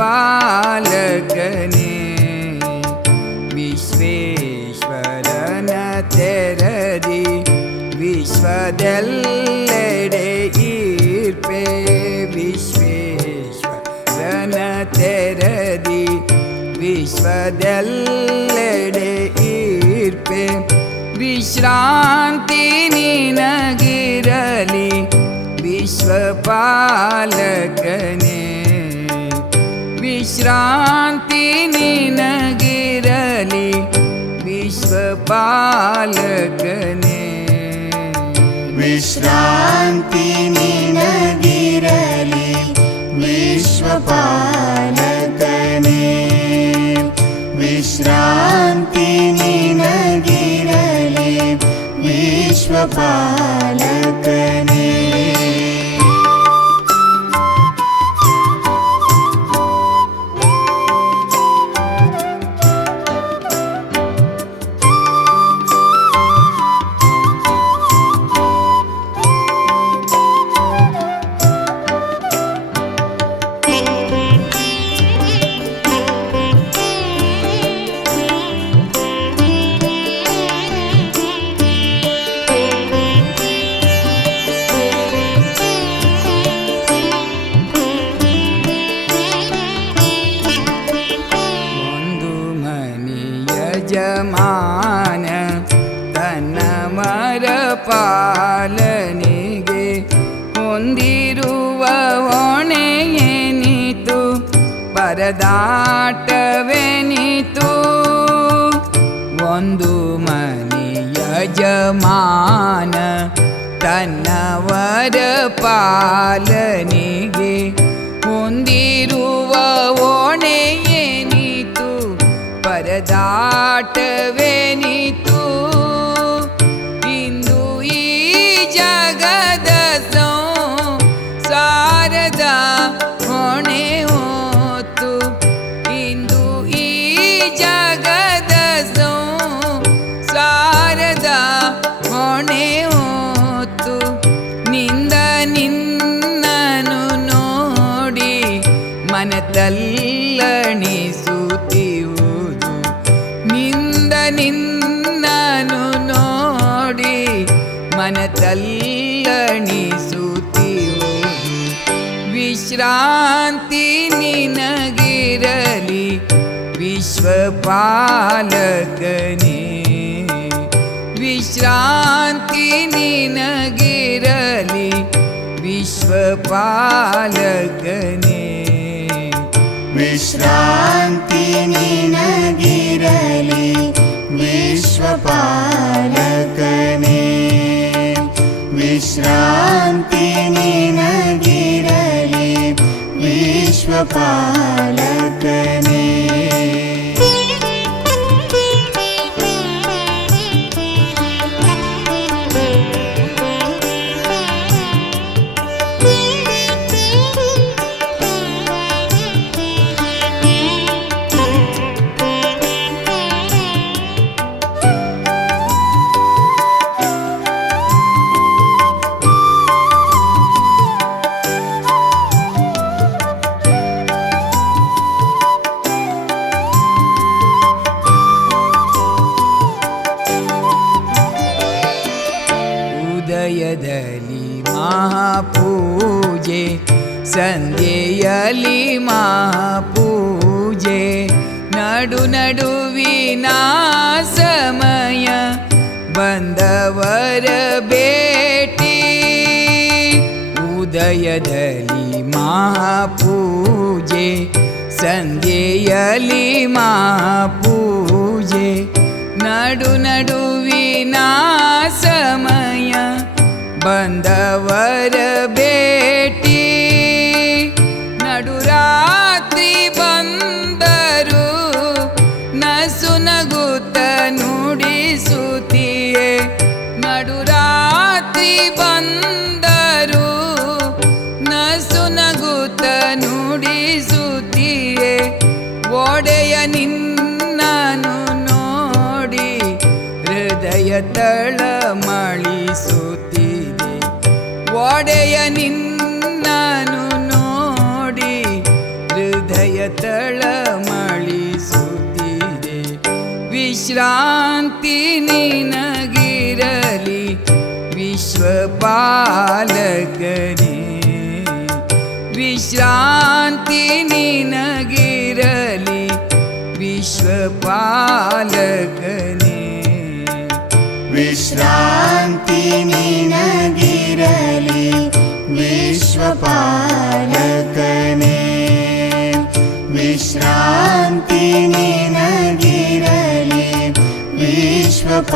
पालकने विश्वेश्वरन विश्वदलेरेर्पे विश्वेश्वरन तेर विश्वदल्लडे ईर्पे विश्रान्ति नगिर विश्वपालकने विश्रान्ति नगिर विश्वपालकने विश्रान्ति विश्र विश्वपालकने विश्रान्ति पालने विश्वपालकने ಮನೆಯ ಜಮಾನ ತನ್ನ ಮರ ಪಾಲನೆಗೆ ಹೊಂದಿರುವ ಹೊಣೆಯೇನಿತು ಪರದಾಟವೆನಿತು ಒಂದು ಮನೆಯ ಜಮಾನ ತನ್ನವರ ಪಾಲನೆಗೆ ಹೊಂದಿರುವ ಪರದಾಟವೇನಿತು ಇಂದು ಈ ಜಗದ ಸಾರದ ಹೊಣೆ ಹೊತ್ತು. ಇಂದು ಈ ಜಗದ ಸಾರದ ಹೊಣೆ ಹೊತ್ತು. ನಿಂದ ನಿನ್ನನು ನೋಡಿ ಮನದಲ್ಲಣಿಸುತ್ತಿರುವುದು ವಿಶ್ರಾಂತಿ ನಿನಗಿರಲಿ ವಿಶ್ವಪಾಲಕನೇ ವಿಶ್ರಾಂತಿ ನಿನಗಿರಲಿ ವಿಶ್ವಪಾಲಕನೇ विश्रान्ति निनगिरलि विश्वपालकने महापूजे सन्ध्येयलि महापूजे नडु नडु विना समय बन्दवर भेटी उदयदलि महापूजे सन्ध्येयलि महापूजे नडु नडुविनामया ಬಂದವರ ಭೇಟಿ. ನಡುರಾತ್ರಿ ಬಂದರು ನಸುನಗುತ್ತ ನುಡಿಸುತ್ತಿಯೇ ನಡುರಾತ್ರಿ ಬಂದರು ನಸುನಗುತ್ತ ನುಡಿಸುತ್ತಿಯೇ ಒಡೆಯ ನಿನ್ನನು ನೋಡಿ, ಹೃದಯ ತಳಮಳಿಸುತ್ತ ಒಡೆಯ ನಿನ್ನನು ನೋಡಿ ಹೃದಯ ತಳಮಳಿಸುತ್ತಿದೆ ವಿಶ್ರಾಂತಿ ನಿನಗಿರಲಿ ವಿಶ್ವಪಾಲಕನೇ ವಿಶ್ರಾಂತಿ ನಿನಗಿರಲಿ ವಿಶ್ವಪಾಲಕನೇ विश्रान्ति निनगिरलि विश्वपालकने विश्रान्ति निनगिरलि विश्वपालकने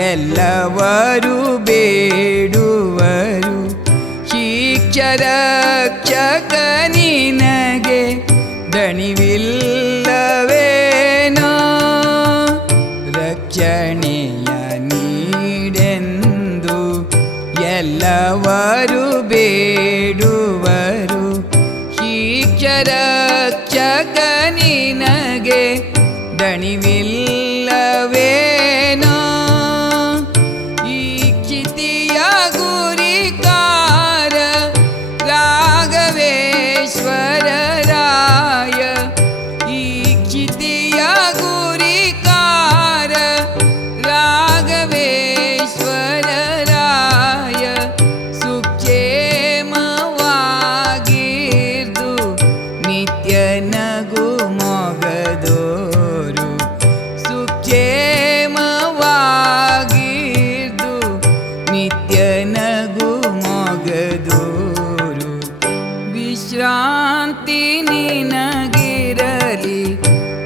ಎಲ್ಲವರು ಬೇಡುವರು. ನಿನಗೆ ದಣಿವಿಲ್ಲವೇನೋ. ರಕ್ಷಣೆಯ ನೀಡೆಂದು ಎಲ್ಲವರು ಬೇಡುವರು. ಶಿಕ್ಷರಕ್ಷಕ ನಿನಗೆ ದಣಿವಿಲ್ಲವೇನೋ ನಿತ್ಯ ನಗು ಮೊಗದೋರು ಸುಕ್ಷೇಮವಾಗಿರ್ದು ನಿತ್ಯ ನಗು ಮೊಗದೋರು ವಿಶ್ರಾಂತಿ ನಿನಗಿರಲಿ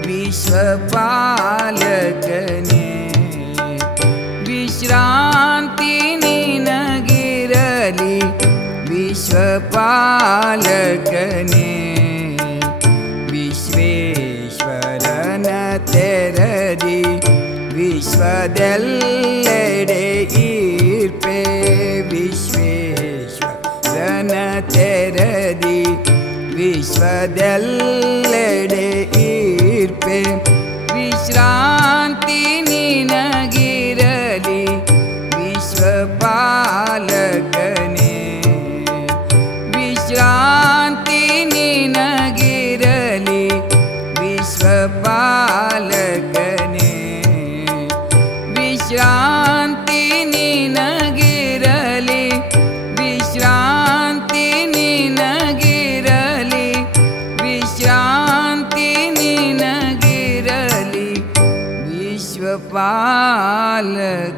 ವಿಶ್ವಪಾಲಕನೇ ವಿಶ್ರಾಂತಿ ನಿನಗಿರಲಿ ವಿಶ್ವಪಾಲಕನೇ ವಿಶ್ವೇಶ್ವರನ ತೆರದಿ ವಿಶ್ವದೆಲ್ಲೆಡೆ ಈರ್ಪೆ ವಿಶ್ವೇಶ್ವರನ ತೆರದಿ ವಿಶ್ವದೆಲ್ಲೆಡೆ ಈರ್ಪೆ ವಿಶ್ರಾಂತಿ على